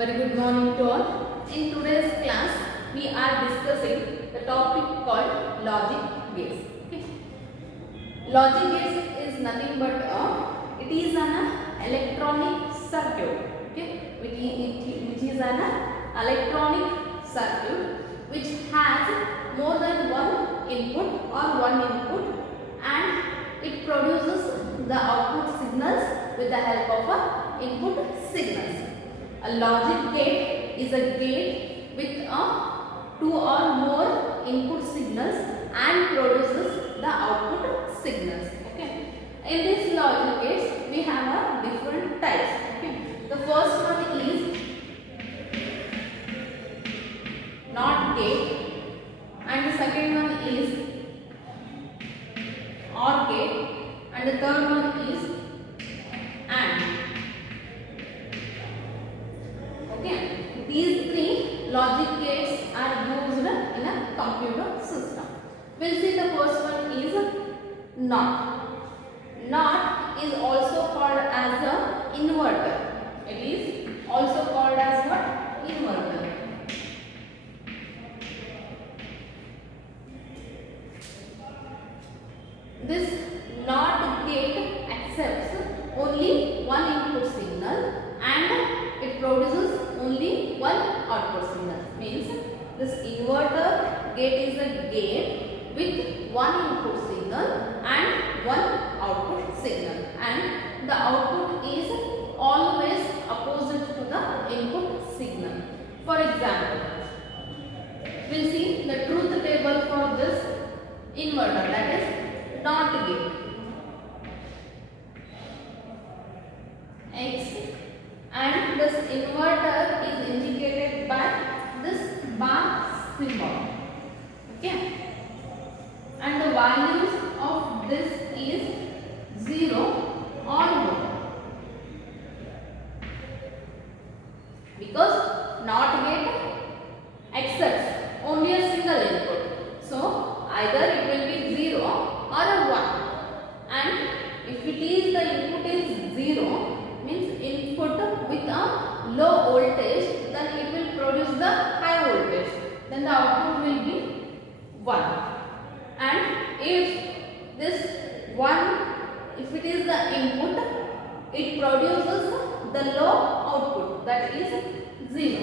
very good morning to all. In today's class, we are discussing the topic called logic gates. Okay. Logic gates is nothing but it is an electronic circuit. Okay, which is an electronic circuit which has more than one input or one input, and it produces the output signals with the help of input signals. A logic gate is a gate with two or more input signals and produces the output signals. Okay. In these logic gates, we have different types. Okay. The first one is NOT gate, and the second one is OR gate, and the third one is AND. Okay, these three logic gates are used in a computer system. We'll see the first one is NOT. NOT is also called as a inverter. It is also called as what? Inverter. This NOT gate accepts only one input signal and it produces only one output signal. Means this inverter gate is a gate with one input signal and one output signal, and the output is always opposite to the input signal. For example, we will see the truth table for this inverter, that is NOT gate. X, and this inverter is indicated by this bar symbol. Okay, and the values of this is 0 or 1, because NOT gate accepts only a single input. So either it will be 0 or a 1, and if it is the input is 0, means input with a low voltage, then it will produce the high voltage, then the output will be 1. And if this 1, if it is the input, it produces the low output, that is 0.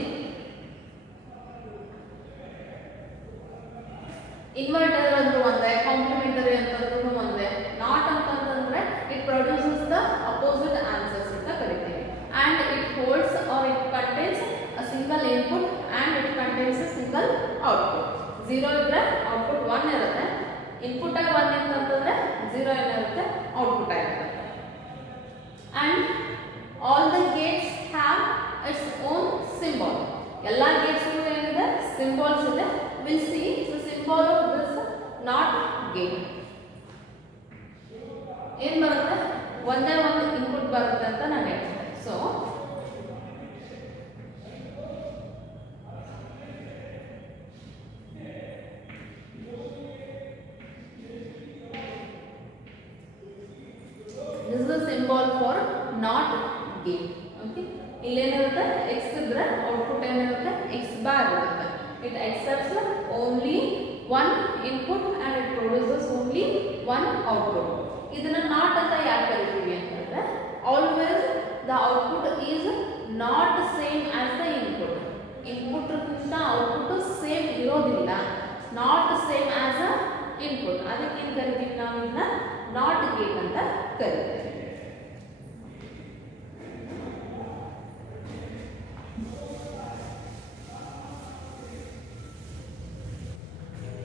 Inverter andu onde, complementary andu onde, not antandre it produces the opposite answers anta kariteve, and it holds or it contains a single input and it contains a single output. 0 idre output 1 irutte, input 1 antandre 0 irutte, output irutte. And all the gates have its own symbol. Ella gates gu enide symbols ide. We'll see the symbol of this NOT gate. ಏನು ಬರುತ್ತೆ, ಒಂದೇ ಒಂದು input ಬರುತ್ತೆ ಅಂತ ನಾನು ಹೇಳ್ತೇನೆ. So this is the symbol for NOT gate. Okay, ಇಲ್ಲೇನಿರುತ್ತೆ, x ಇದ್ರೆ output ಏನಿರುತ್ತೆ, x ಬಾರ್ ಇರುತ್ತೆ. It accepts only one input and it produces only one output. ಇದನ್ನ ನಾಟ್ ಅಂತ ಯಾಕೆ ಕರೀತೀವಿ ಅಂತಂದ್ರೆ, always the output is not same as the input. Input ಗಿಂತ output same ಇರೋದಿಲ್ಲ, not same as a input. ಅದಕ್ಕೆ ಏನು ಕರಿತೀವಿ ನಾವು, ಇದನ್ನ ನಾಟ್ ಗೇಟ್ ಅಂತ ಕರೀತೀವಿ.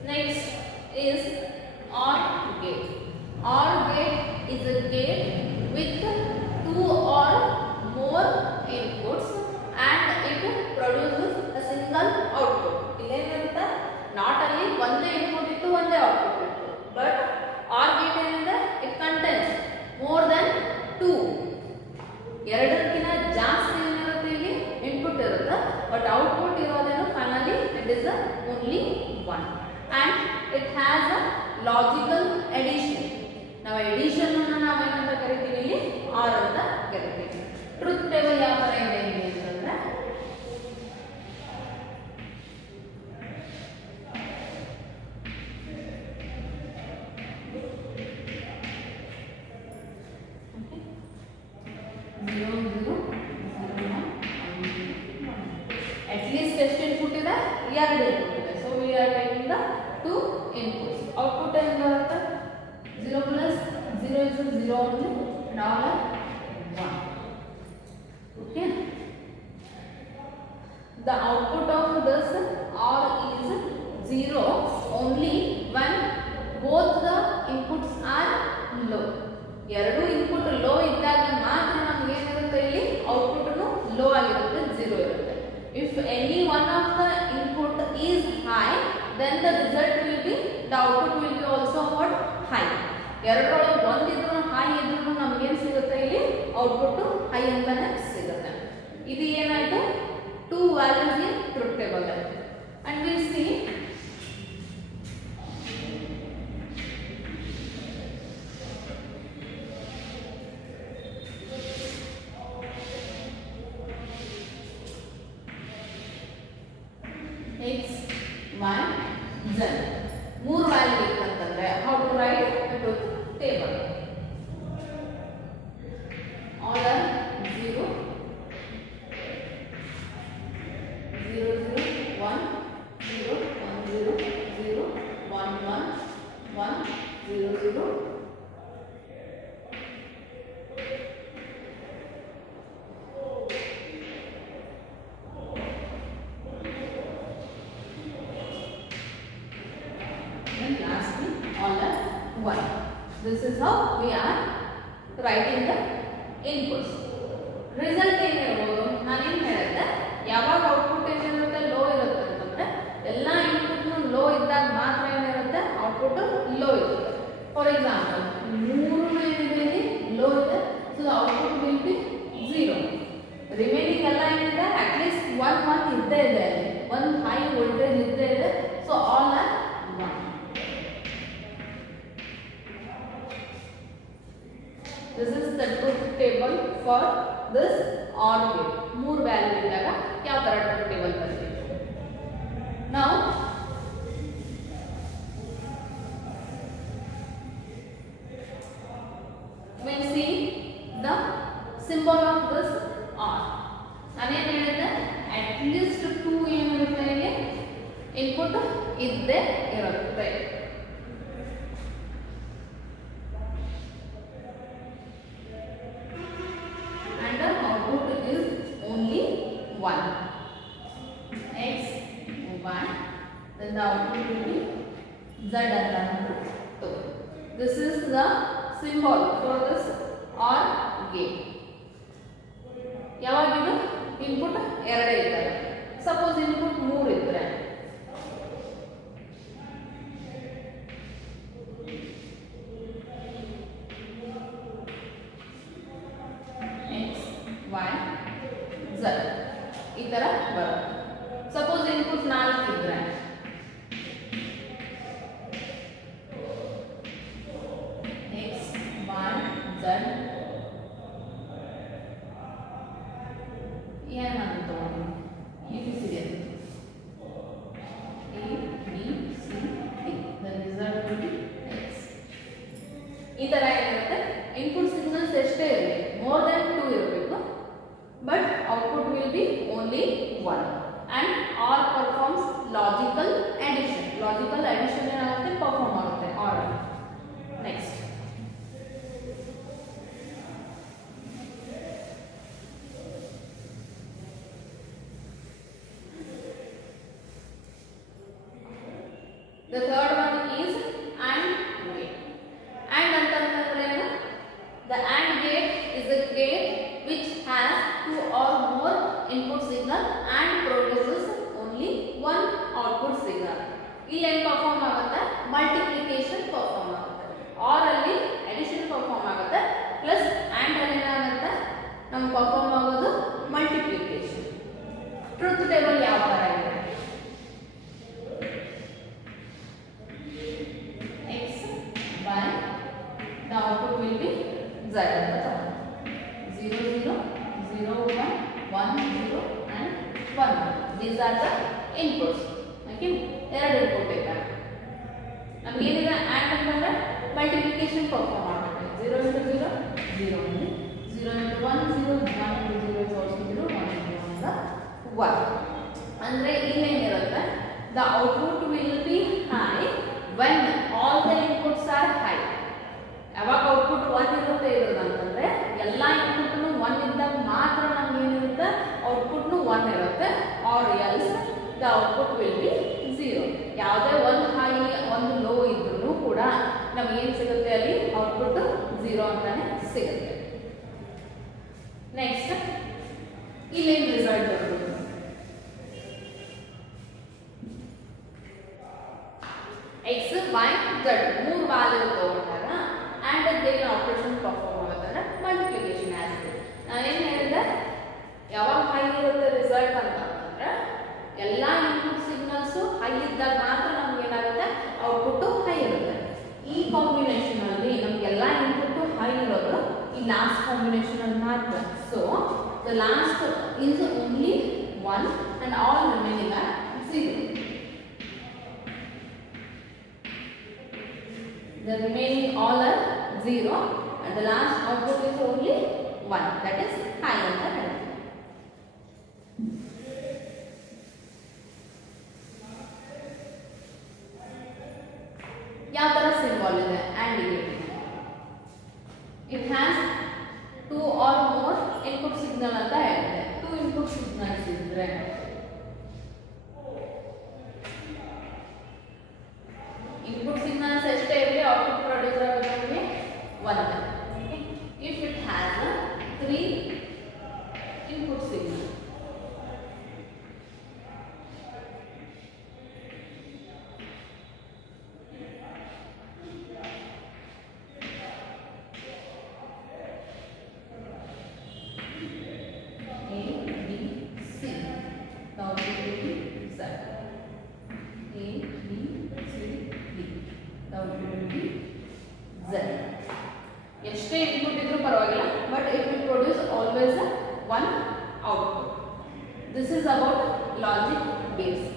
Next is OR gate. OR gate is a gate with two or more inputs and it produces a single output. ಇಲ್ಲೇನಿರುತ್ತೆ, not only ಒಂದೇ input ಇತ್ತು ಒಂದೇ output ಇತ್ತು, but OR gate ಏನಿದೆ, it contains more than 2. ಎರಡಕ್ಕಿಂತ ಜಾಸ್ತಿ ಏನಿರುತ್ತೆ, ಇಲ್ಲಿ input ಇರುತ್ತೆ, but output ಇರೋದೇನು finally it is only 1. And it has a logical addition. Now addition ಅನ್ನು ನಾವು ಏನಂತ ಕರಿತೀವಿ, ಇಲ್ಲಿ OR ಅಂತ ಕರಿತೀವಿ. ಟ್ರೂತ್ ಟೇಬಲ್ ಯಾವ ತರ ಇದೆ ಅಂತಂದ್ರೆ, 0 only, $1. Okay. The output of this OR is 0 only when both the inputs are low. ಎರಡು ಇನ್ಪುಟ್ ಲೋ ಇದ್ದಾಗ ಮಾತ್ರ ನಮಗೆ ಏನಿರುತ್ತೆ ಇಲ್ಲಿ ಔಟ್ಪುಟ್ ಲೋ ಆಗಿರುತ್ತೆ, 0 ಇರುತ್ತೆ. If any one of the input is high, then the result will be, the output will be also what, high. ಎರಡರೊಳಗೆ ಒಂದಿದ್ರು ಹೈ ಇದ್ರೂ ನಮ್ಗೆ ಏನು ಸಿಗುತ್ತೆ ಇಲ್ಲಿ ಔಟ್ಪುಟ್ ಹೈ ಅಂತಾನೆ ಸಿಗುತ್ತೆ. ಇದು ಏನಾಯ್ತು, 2 values in truth table. And we see x, y, z. 3 value ಇತ್ತಂತಂದ್ರೆ how to write the truth table. All are 0, 0, 0, 1, 0, 1, 0, 0, 1, 1, 1, 0, 0. And lastly, all are 1. This is how we are writing the inputs. Result ಏನಿರಬಹುದು, ನಾನೇನು ಹೇಳಿದೆ, ಯಾವಾಗ output ಏನಿರುತ್ತೆ low ಇರುತ್ತೆ ಅಂತಂದ್ರೆ ಎಲ್ಲ ಇನ್ಪುಟ್ನು low ಇದ್ದಾಗ ಮಾತ್ರ ಏನಿರುತ್ತೆ ಔಟ್ಪುಟ್ ಲೋ ಇರುತ್ತೆ. ಫಾರ್ ಎಕ್ಸಾಂಪಲ್ 3 ಏನಿದೆ ಇಲ್ಲಿ ಲೋ ಇದೆ, so output will be 0. Remaining ಎಲ್ಲ ಏನಿದೆ ಅಟ್ಲೀಸ್ಟ್ 1 ಇದ್ದೇ ಇದೆ, ಅಲ್ಲಿ ಒಂದು ಹೈ ವೋಲ್ಟೇಜ್ ಇದ್ದೇ ಇದೆ, so all are 1. This is the truth table for this OR gate. 3 value ಇದ್ದಾಗ ಯಾವ ತರ truth table ಬರುತ್ತೆ. Now we see the symbol of this OR. ನಾನೇನು ಹೇಳಿದೆ, at least 2 ಏನಿರುತ್ತೆ ಇಲ್ಲಿ ಇನ್ಪುಟ್ ಇದ್ದೇ ಇರುತ್ತೆ. And the output is only 1. X, Y, then the output will be Z and 2. This is the symbol for this OR gate. ಯಾವಾಗಿದು input 2 ಇದ್ದಾರೆ, suppose input 3 ಇದ್ರೆ X, Y, Z ಈ ತರ ಬರುತ್ತೆ. ಸಪೋಸ್ ಇನ್ಪುಟ್ 4 ಇದ್ರೆ X, Y, Z ಏನಾಗುತ್ತೆ ABCD A B C D, the result will be X. ಈ ತರ ಏನಿರುತ್ತೆ, ಇನ್ಪುಟ್ ಸಿಗ್ನಲ್ಸ್ ಎಷ್ಟೇ ಇರಲಿ, ಮೋರ್ ದನ್ 2 ಇರಬೇಕು, but output will be only 1. And OR performs logical addition. Logical addition ಏನಾಗುತ್ತೆ, perform ಆಗುತ್ತೆ OR. Next the third one is AND gate. AND ಅಂತಂದ್ರೆ ಏನು, the AND gate is a gate which has 2 or more input signal and produces only one output signal. ಇಲ್ಲಿ ಏನು perform ಆಗುತ್ತೆ, multiplication perform ಆಗುತ್ತೆ, OR ಅಲ್ಲಿ addition perform ಆಗುತ್ತೆ, plus AND ಅಲ್ಲಿ ಏನಾಗುತ್ತೆ ನಮ್ಗೆ ಪರ್ಫಾರ್ಮ್ ಆಗೋದು ಮಲ್ಟಿಪ್ಲಿಕೇಶನ್. ಟ್ರೂತ್ ಟೇಬಲ್ ಯಾವ ತರ ಇದೆ, X, Y, the output will be Z. 0, 0, 0, 1, 1, 0 and 1. These are the inputs. Okay, ಎರಡು ಇನ್ಪುಟ್ ಇದ್ದಾರೆ. ನಮಗೆ ಏನಿದೆ AND ಅಂತಂದ್ರೆ ಮಲ್ಟಿಪ್ಲಿಕೇಶನ್ ಪರ್ಫಾರ್ಮ್ ಆಗುತ್ತೆ. 0 into 0, 0 only. 0 into 1, 0, 1 into 0 is also 0, 1 into 1 is 1. ಅಂದ್ರೆ ಇಲ್ಲೇನಿರುತ್ತೆ, the output will be high when all the inputs are high. ಯಾವಾಗ output 1 ಇರುತ್ತೆ ಅಂತಾನೆ ಸಿಗುತ್ತೆ. ನೆಕ್ಸ್ಟ್ ಇಲ್ಲೇನು ರಿಸಲ್ಟ್ ಬರುತ್ತೆ, x y z ಮೂರು ವ್ಯಾಲ್ಯೂ ತಗೊಂಡಾಗ ಅಂಡ್ ಅದೇನು ಆಪರೇಷನ್ ಪರ್ಫಾರ್ಮ್ ಆಗುತ್ತಂದ್ರೆ ಮಲ್ಟಿಪ್ಲಿಕೇಶನ್ ಆಸ್ ಇಟ್. ನಾನು ಏನು ಹೇಳಿದೆ, ಯಾವಾಗ ಹೈ ಇರುತ್ತೆ ರಿಸಲ್ಟ್ ಅಂತ ಅಂದ್ರೆ ಎಲ್ಲ ಇನ್ಪುಟ್ ಸಿಗ್ನಲ್ಸು ಹೈ ಇದ್ದಾಗ ಮಾತ್ರ ನಮ್ಗೆ ಏನಾಗುತ್ತೆ ಔಟ್ಪುಟ್ಟು ಹೈ ಇರುತ್ತೆ. ಈ ಕಾಂಬಿನೇಷನ್ ಅಲ್ಲಿ ನಮ್ಗೆಲ್ಲ ಇನ್ಪುಟ್ಟು ಹೈ ಇರೋದು ಈ ಲಾಸ್ಟ್ ಕಾಂಬಿನೇಷನ್ ಅಲ್ಲಿ ಮಾತ್ರ. So the last is only 1 and all remaining are 0. The remaining all are 0 and the last output is only 1, that is high ಅಂತ ಹೇಳ್ತೀವಿ. ಯಾವ ತರ ಸಿಂಬಲ್ ಇದೆ AND gate? It has 2 or more input signal ಅಂತ ಹೇಳಿದೆ. 2 input signals ಇದ್ರೆ input signals ಎಷ್ಟೇ ಇರಲಿ ಔಟ್ಪುಟ್ ಪ್ರೊಡ್ಯೂಸ್ ಆಗೋದು 1. If it has 3 input signals, ಎಷ್ಟೇ ಇನ್ಪುಟ್ ಇದ್ರೂ ಪರವಾಗಿಲ್ಲ, but it will produce always one output. This is about logic gates.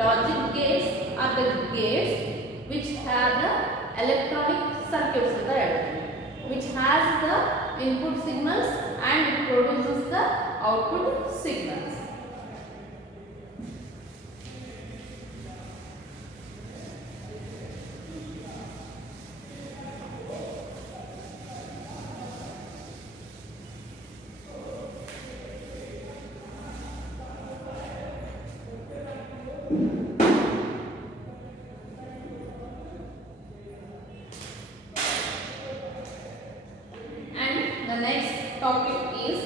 Logic gates are the gates which have the electronic circuits ಅಂತ ಹೇಳ್ತೀವಿ, which has the input signals and it produces the output signals. The next topic is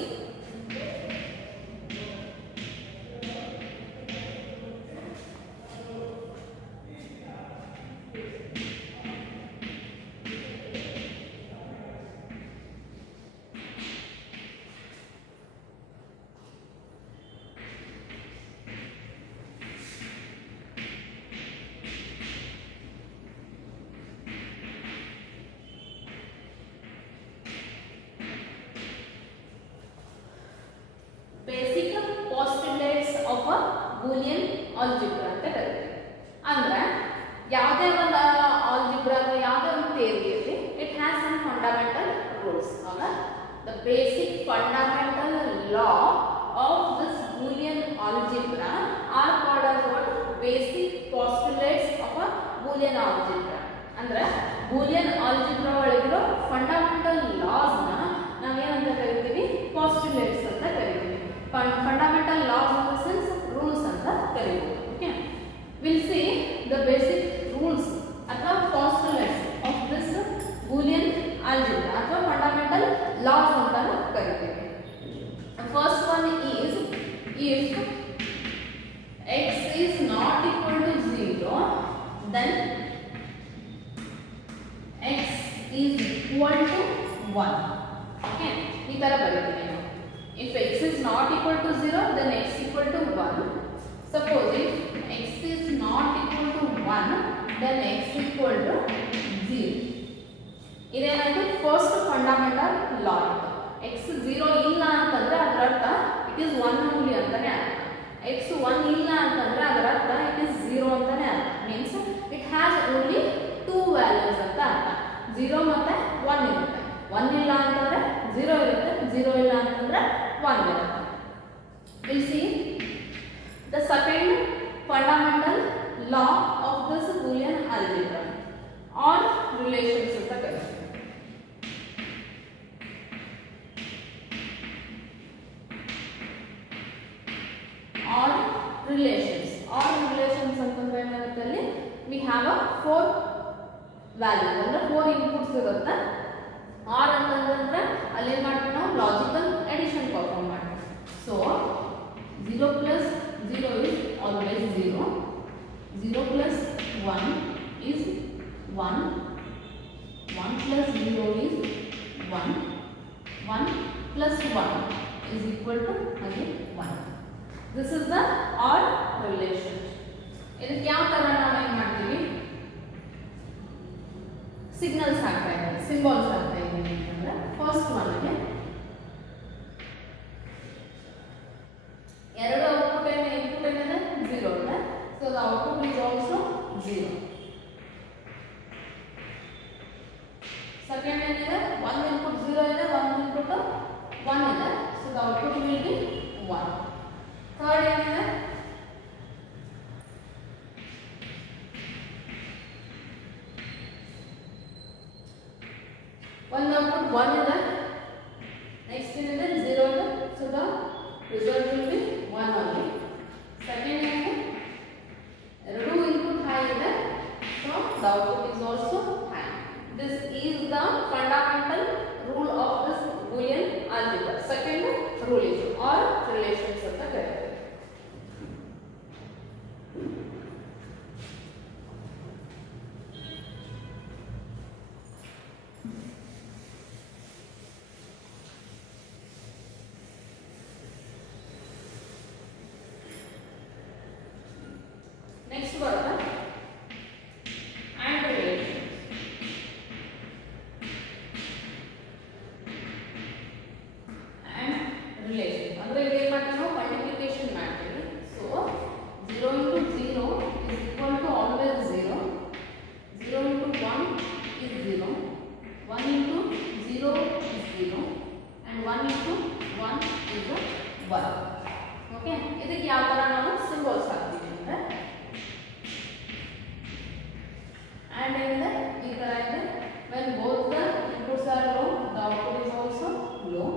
basic postulates of a Boolean algebra ಅಂತ ಕರೀತೀವಿ. ಅಂದ್ರೆ ಯಾವುದೇ ಒಂದು algebra ಅಥವಾ ಯಾವುದೇ ಒಂದು ಥಿಯರಿಯಲ್ಲಿ it has some fundamental rules. ಆಗ the basic fundamental law of this Boolean algebra are called as what? Basic postulates of a Boolean algebra. ಅಂದ್ರೆ ಬೂಲಿಯನ್ ಆಲ್ಜಿಬ್ರಾ ಒಳಗಿರೋ ಫಂಡಮೆಂಟಲ್ ಲಾಸ್ನ ನಾವೇನಂತ ಕರಿತೀವಿ? ಪಾಸ್ಟುಲೇಟ್ಸ್ ಅಂತ ಕರಿತೀವಿ. Fundamental laws in the sense rules ಅಂತ ಕರೀಬೋದು. Okay, we'll see the basic rules ಅಥವಾ postulates of this Boolean algebra ಅಥವಾ fundamental laws ಅಂತ ಕರೀತೀವಿ. The first one is, if x is not equal to 0, then x is equal to 1. Okay, ಈ ತರ ಬರೀತೀವಿ. If x is not equal to 0, then x equal to 1. Suppose if x is not equal to 1, then x equal to 0. ಇದೇನಾಯ್ತು? First fundamental law. x 0 ಇಲ್ಲ ಅಂತಂದ್ರೆ ಅದರ ಅರ್ಥ it is 1 only ಅಂತಾನೆ ಅರ್ಥ. x 1 ಇಲ್ಲ ಅಂತಂದ್ರೆ ಅದರ ಅರ್ಥ ಇಟ್ ಇಸ್ 0 ಅಂತಾನೆ ಅರ್ಥ. Means it has only 2 values ಅಂತ ಅರ್ಥ. 0 ಮತ್ತೆ 1 ಇರುತ್ತೆ. 1 ಇಲ್ಲ ಅಂತಂದ್ರೆ 0 ಇರುತ್ತೆ, 0 ಇಲ್ಲ ಅಂತಂದ್ರೆ 1 ಇರುತ್ತೆ. We'll see the second fundamental law of this Boolean algebra or relations ಅಂತ ಕರೀತೀವಿ. Or relations. Or relations ಅಂತಂದ್ರೆ ಏನಾಗುತ್ತೆ ಅಲ್ಲಿ? We have a 4 values ಅಂದ್ರೆ 4 inputs ಇರುತ್ತೆ. ಆರ್ ಅಂತಂದ್ರೆ ಅಲ್ಲಿ ಏನು ಮಾಡ್ತೀವಿ ನಾವು ಲಾಜಿಕಲ್ ಎಡಿಷನ್ ಪರ್ಫಾರ್ಮ್ ಮಾಡ್ತೀವಿ. So 0 plus 0 is always 0. 0 plus 1 is 1. 1 plus 0 is 1. 1 plus 1 is equal to again 1. This is the OR relation. ಇದಕ್ಕೆ ಯಾವ ತರ ನಾವು ಏನು ಮಾಡ್ತೀವಿ, ಸಿಗ್ನಲ್ಸ್ ಹಾಕ್ತಾ ಇದ್ದೀವಿ, ಸಿಂಬಲ್ಸ್ ಹಾಕ್ತಾ ಇದ್ದೀವಿ ಅಂತಂದ್ರೆ ಫಸ್ಟ್ ಒನ್ಗೆ ಎರಡು ಔಟ್ಪುಟ್ ಏನು ಇನ್ಪುಟ್ ಏನಿದೆ 0 ಇದೆ. So the output is also 0. Second ಏನಿದೆ, ಒಂದು ಇನ್ಪುಟ್ 0 ಇದೆ, ಒಂದು ಇನ್ಪುಟ್ 1 ಇದೆ. So the output will be 1. Third ಏನಿದೆ, ಒಂದು ಔಟ್ಪುಟ್ 1 ಇದೆ, ನೆಕ್ಸ್ಟ್ ಏನಿದೆ 0 ಇದೆ. So the result will be 1 only. Second ಏನಿದೆ, ಎರಡು ಇನ್ಪುಟ್ ಹೈ ಇದೆ. So the output is also high. This is the fundamental rule of this Boolean algebra. Second rule is OR relations ಅಂತ ಕರೀತಾರೆ. Next ಬರುತ್ತೆ AND relation. AND relation ಅಂದ್ರೆ ಇಲ್ಲಿ ಏನು ಮಾಡ್ತೀವಿ ನಾವು ಮಲ್ಟಿಪ್ಲಿಕೇಶನ್ ಮಾಡ್ತೀವಿ. So 0 into 0 is equal to always 0. 0 into 1 is 0. 1 into 0 is 0 and 1 into 1 is 1. Okay, ಇದಕ್ಕೆ ಯಾವ ತರ ನಾವು ಸಿಂಬಲ್ಸ್ ಹಾಕ್ತೀವಿ ಅಂದ್ರೆ and ಏನಿದೆ ಈ ತರ ಇದೆ. when both the inputs are low, the output is also low.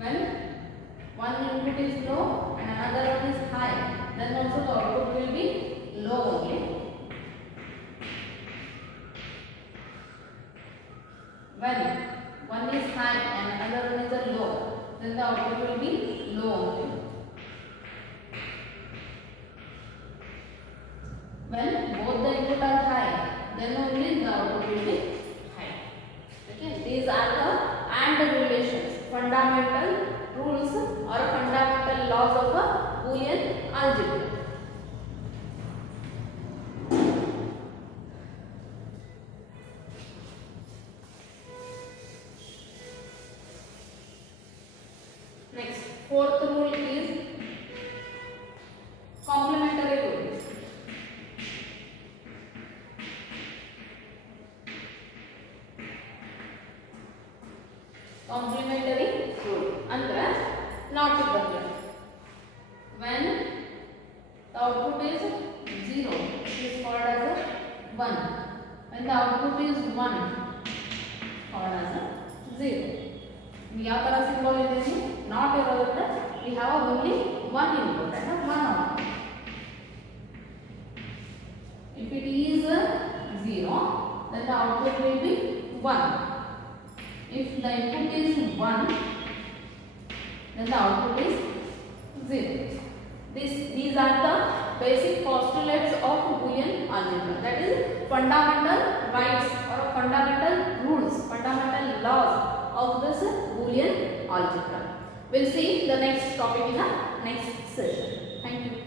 when one input is low and another one is high, then also the output will be low only. when one is high and another one is a low, then the output will be low only. when both the input are high, then only the output will be high. Okay, these are the AND relations, fundamental rules or fundamental laws of a Boolean algebra. Next, fourth rule is complementary rules. Complementary rule ಅಂದ್ರೆ not ಇದ್ದಂಗೆ. when the output is 0, it is called as a 1. when the output is 1, called as a 0. ಯಾವ ತರ symbol ಇದೆ, not ಇರೋದ್ರಿಂದ we have only one input and one output. if it is 0, then the output will be 1. if the input is 1, then the output is 0. These are the basic postulates of Boolean algebra. That is fundamental rights or fundamental rules, fundamental laws of this Boolean algebra. We'll see the next topic in the next session. Thank you.